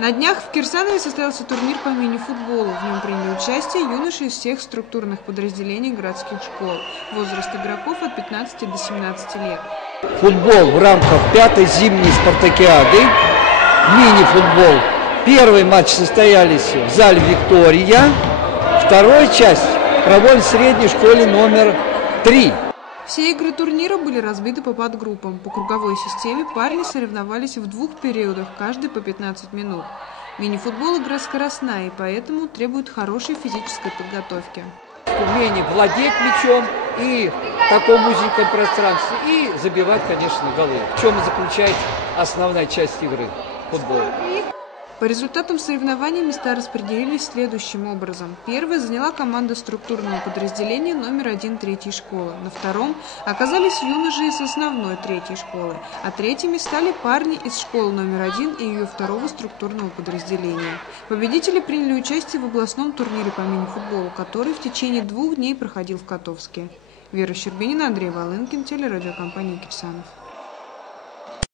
На днях в Кирсанове состоялся турнир по мини-футболу. В нем приняли участие юноши из всех структурных подразделений городских школ. Возраст игроков от 15 до 17 лет. Футбол в рамках 5-й зимней спартакиады, мини-футбол. Первый матч состоялись в зале «Виктория», вторая часть проводят в средней школе номер 3. Все игры турнира были разбиты по подгруппам. По круговой системе парни соревновались в 2 периодах, каждый по 15 минут. Мини-футбол – игра скоростная, и поэтому требует хорошей физической подготовки. Умение владеть мячом и в таком узеньком пространстве, и забивать, конечно, голы. В чем и заключается основная часть игры футбола. По результатам соревнований места распределились следующим образом. Первой заняла команда структурного подразделения номер 1 третьей школы. На втором оказались юноши из основной третьей школы, а третьими стали парни из школы номер 1 и ее второго структурного подразделения. Победители приняли участие в областном турнире по мини-футболу, который в течение 2 дней проходил в Котовске. Вера Щербинина, Андрей Волынкин, телерадиокомпания «Кирсанов».